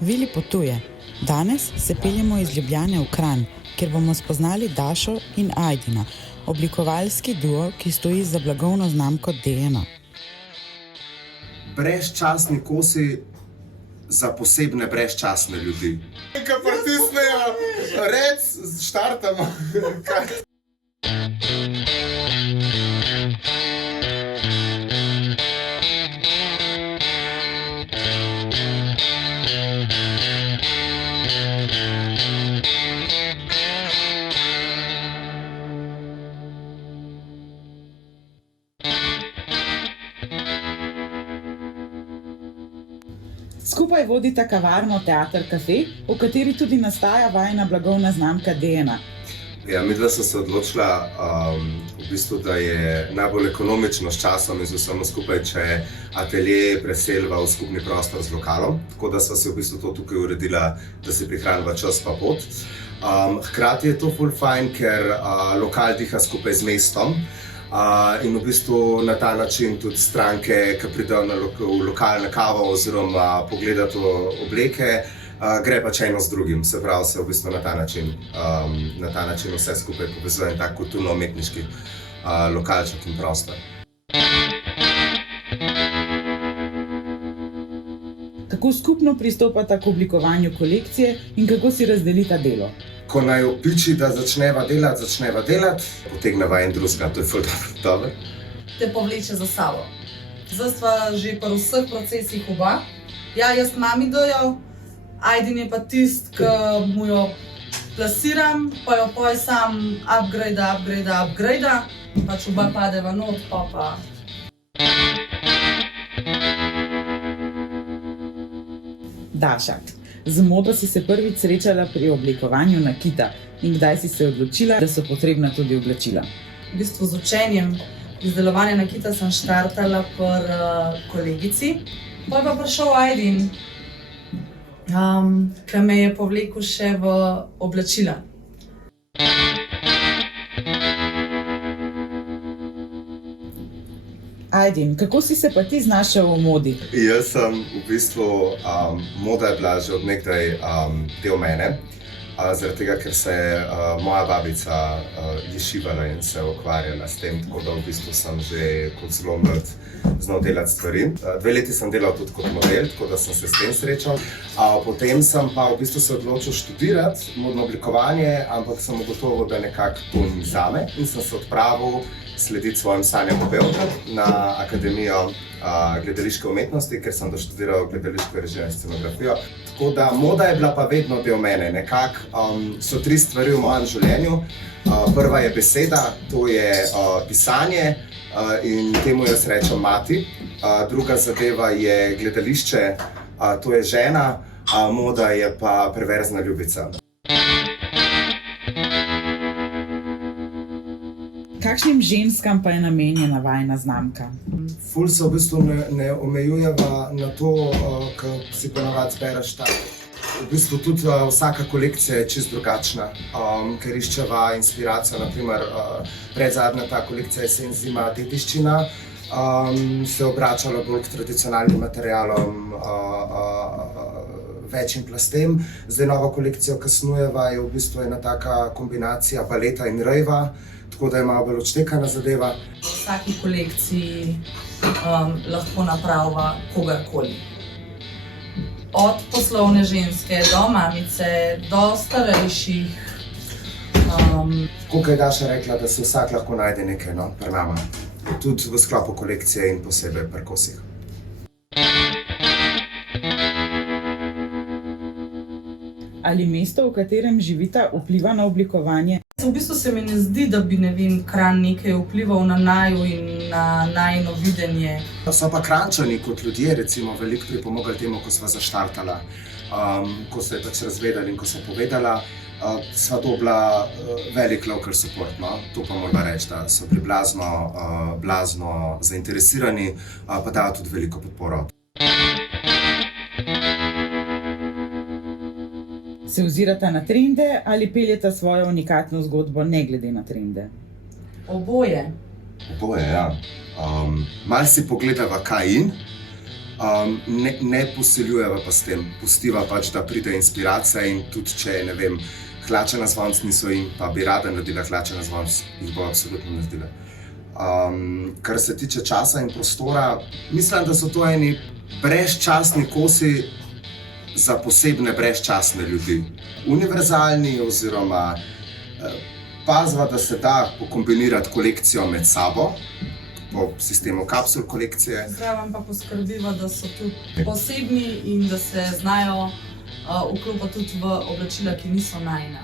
Vili potuje. Danes se peljemo iz Ljubljane v Kranj, kjer bomo spoznali Dašo in Ajdina, oblikovalski duo, ki stoji za blagovno znamko DNA. Brezčasni kosi za posebne brezčasne ljudi. Kaj pritisnejo, rec, štartamo. Skupaj vodita kavarno Teater Cafe, v kateri tudi nastaja vajina blagovna znamka DNA. Ja, midva sem se odločila, da je najbolj ekonomično s časom in z vsem skupaj, če atelje preselva v skupni prostor z lokalom. Tako da sva si to tukaj uredila, da si prihranila čas pa pot. Hkrati je to ful fajn, ker lokal diha skupaj z mestom. In na ta način tudi stranke, ki pridejo v lokal na kavo oziroma pogledati obleke, gre pač eno z drugim. Se pravi, se na ta način vse skupaj povezuje in tak kulturno-umetniški lokalček in prostor. Kako skupno pristopata k oblikovanju kolekcije in kako si razdelita delo? Ko naj opiči, da začneva delati, potegneva en drugega, to je ful dobro. Te povleče za sabo. Zdaj sva že pri vseh procesih oba. Ja, jaz imam idejo, Ajdin je pa tist, ki mu jo plasiram, pa jo poj sam upgrade, pač oba padeva not, pa. Daša, z modo si se prvič srečala pri oblikovanju nakita in kdaj si se odločila, da so potrebna tudi oblačila? V bistvu z učenjem izdelovanja nakita sem štartala pri kolegici. Potem pa prišel Ajdin, ki me je povlekel še v oblačila. Ajdin, kako si se pa ti znašel v modi? Jaz sem moda je bila že od nekdaj del mene, zaradi tega, ker se je moja babica je šivala in se ukvarjala s tem, tako da sem že kot zelo mlad znal delati stvari. 2 leti sem delal tudi kot model, tako da sem se s tem srečal. Potem sem pa se odločil študirati modno oblikovanje, ampak sem ugotovil, da nekako to ni zame in sem se odpravil slediti svojim sanjam v Beograd na Akademijo gledališke umetnosti, ker sem doštudiral gledališko režijo in scenografijo. Tako da moda je bila pa vedno del mene. Nekako so 3 stvari v mojem življenju. Prva je beseda, to je pisanje in temu jaz rečem mati. Druga zadeva je gledališče, to je žena, moda je pa perverzna ljubica. Kakšnim ženskam pa je namenjena vajina znamka? Ful se ne omejujeva na to, ko si ponavadi zbereš tak. Tudi vsaka kolekcija je čisto drugačna, ker iščeva inspiracijo. Naprimer, predzadnja ta kolekcija jesen zima dediščina se obračala bolj k tradicionalnim materialom, večjim plastem. Zdaj nova kolekcija, ki snujeva, je ena taka kombinacija baleta in rejva, tako da je malo bolj odštekana zadeva. V vsaki kolekciji lahko napravava kogarkoli. Od poslovne ženske do mamice, do starejših. Tako je Daša rekla, da se vsak lahko najde nekaj pri nama. Tudi v sklopu kolekcije in posebej pri kosih. Ali mesto, v katerem živita, vpliva na oblikovanje? V bistvu se mi ne zdi, da bi Kranj nekaj vplival na naju in na najino videnje. So pa Kranjčani kot ljudje recimo veliko pripomogli temu, ko sva zaštartala. Ko se je pač razvedali in ko sva povedala, sva dobila velik local support. To pa moram reči, da so bili blazno zainteresirani, pa dajo tudi veliko podporo. Se ozirata na trende ali peljeta svojo unikatno zgodbo ne glede na trende? Oboje. Oboje, ja. Malo si pogledava kaj in, ne posiljujeva pa s tem, pustiva pač, da pride inspiracija in tudi če, ne vem, hlače na zvonc niso in pa bi rada naredila hlače na zvonc, jih bo absolutno naredila. Kar se tiče časa in prostora, mislim, da so to eni brezčasni kosi za posebne brezčasne ljudi. Univerzalni oziroma paziva, da se da pokombinirati kolekcijo med sabo, po sistemu kapsul kolekcije. Zraven pa poskrbiva, da so tudi posebni in da se znajo vklopiti tudi v oblačila, ki niso najina.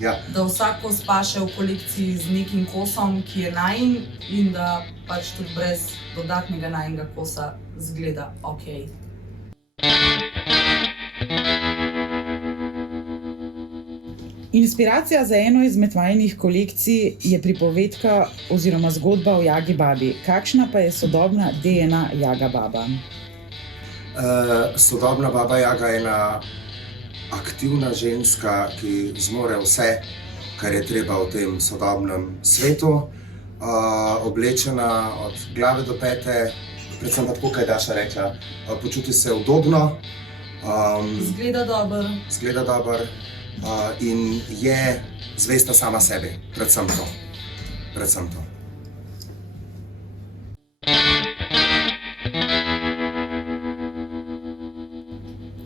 Ja. Da vsak kos paše v kolekciji z nekim kosom, ki je najin in da pač tudi brez dodatnega najinega kosa zgleda ok. Inspiracija za eno izmed vajinih kolekcij je pripovedka oziroma zgodba o Jagi Babi. Kakšna pa je sodobna DNA Jaga Baba? Sodobna Baba Jaga je ena aktivna ženska, ki zmore vse, kar je treba v tem sodobnem svetu. Oblečena od glave do pete, predvsem pa tako, kaj je Daša rekla, počuti se udobno. Zgleda dobro. In je zvesta sama sebi, predvsem to.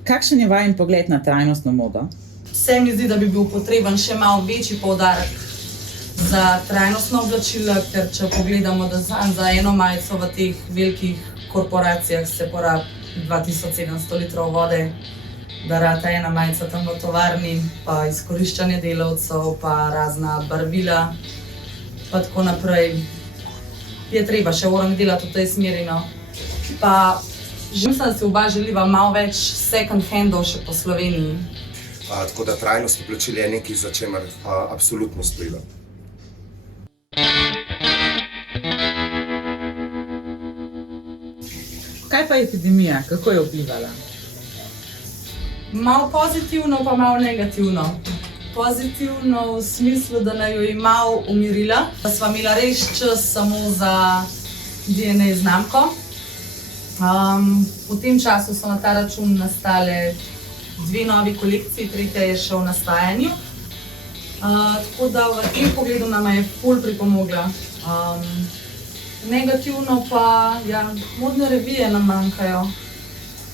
Kakšen je vajen pogled na trajnostno modo? Se mi zdi, da bi bil potreben še malo večji poudarek za trajnostno oblačila, ker če pogledamo, da za eno majico v teh velikih korporacijah se porabi 2700 litrov vode, da rata ena majica tam v tovarni, pa izkoriščanje delavcev, pa razna barvila, pa tako naprej. Je treba še orang delati v tej smeri, no. Pa mislim, da si oba želiva malo več second handov še po Sloveniji. Tako da trajnost oblačil je nekaj, za čemer absolutno stojiva. Kaj pa epidemija? Kako je vplivala? Malo pozitivno, pa malo negativno. Pozitivno v smislu, da naj jo je malo umirila, da sva imela res čas samo za DNA znamko. V tem času so na ta račun nastale 2 novi kolekciji, 3. je še v nastajanju. Tako da v tem pogledu nama je ful pripomogla. Negativno pa, ja, modne revije nam manjkajo.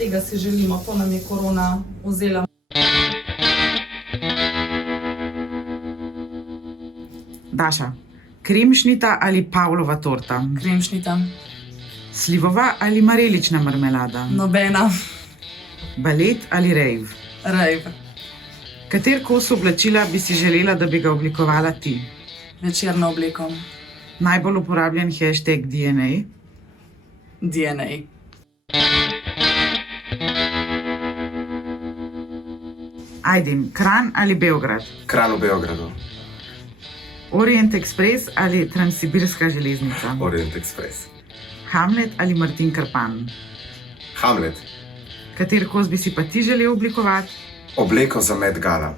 Tega si želimo, to nam je korona vzela. Daša, kremšnita ali Pavlova torta? Kremšnita. Slivova ali marelična marmelada? Nobena. Balet ali rave? Rave. Kater kos oblačila bi si želela, da bi ga oblikovala ti? Večerno obleko. Najbolj uporabljen hashtag DNA? DNA. Ajdin, Kranj ali Beograd? Kranj v Beogradu. Orient Express ali Transsibirska železnica? Orient Express. Hamlet ali Martin Krpan? Hamlet. Kater kos bi si pa ti želel oblikovati? Obleko za Met Gala.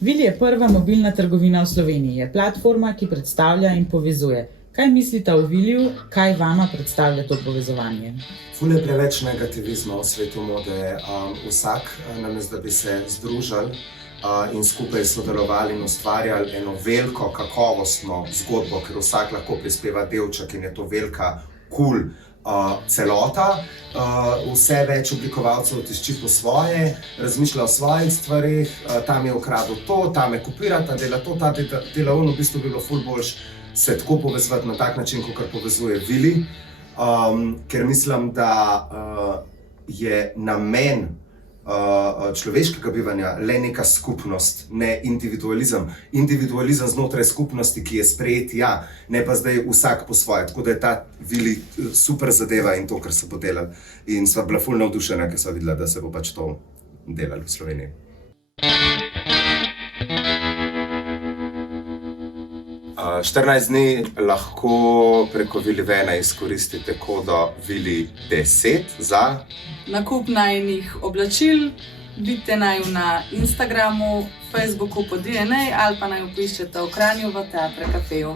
Vili je prva mobilna trgovina v Sloveniji. Je platforma, ki predstavlja in povezuje. Kaj mislite o Viliju, kaj vama predstavlja to povezovanje? Ful je preveč negativizma v svetu mode. Vsak namesto, da bi se združili in skupaj sodelovali in ustvarjali eno veliko, kakovostno zgodbo, ker vsak lahko prispeva delček in je to velika, cool celota. Vse več oblikovalcev tišči po svoje, razmišlja o svojih stvarih, tam je ukradel to, tam je kopira, ta dela to, ta dela ono, v bistvu bi bilo ful boljš se tako povezati na tak način, kot povezuje Vili, ker mislim, da je namen človeškega bivanja le neka skupnost, ne individualizem. Individualizem znotraj skupnosti, ki je sprejet, ja, ne pa zdaj vsak po svoje. Tako da je ta Vili super zadeva in to, kar se bo delalo. In sva bila ful navdušena, ker sva videla, da se bo pač to delalo v Sloveniji. Uh, 14 dni lahko preko Vili Vena izkoristite kodo Vili10 za nakup najinih oblačil. Vidite naju na Instagramu, Facebooku po DNA ali pa naju poiščete v Kranju v Teatre Kafeju.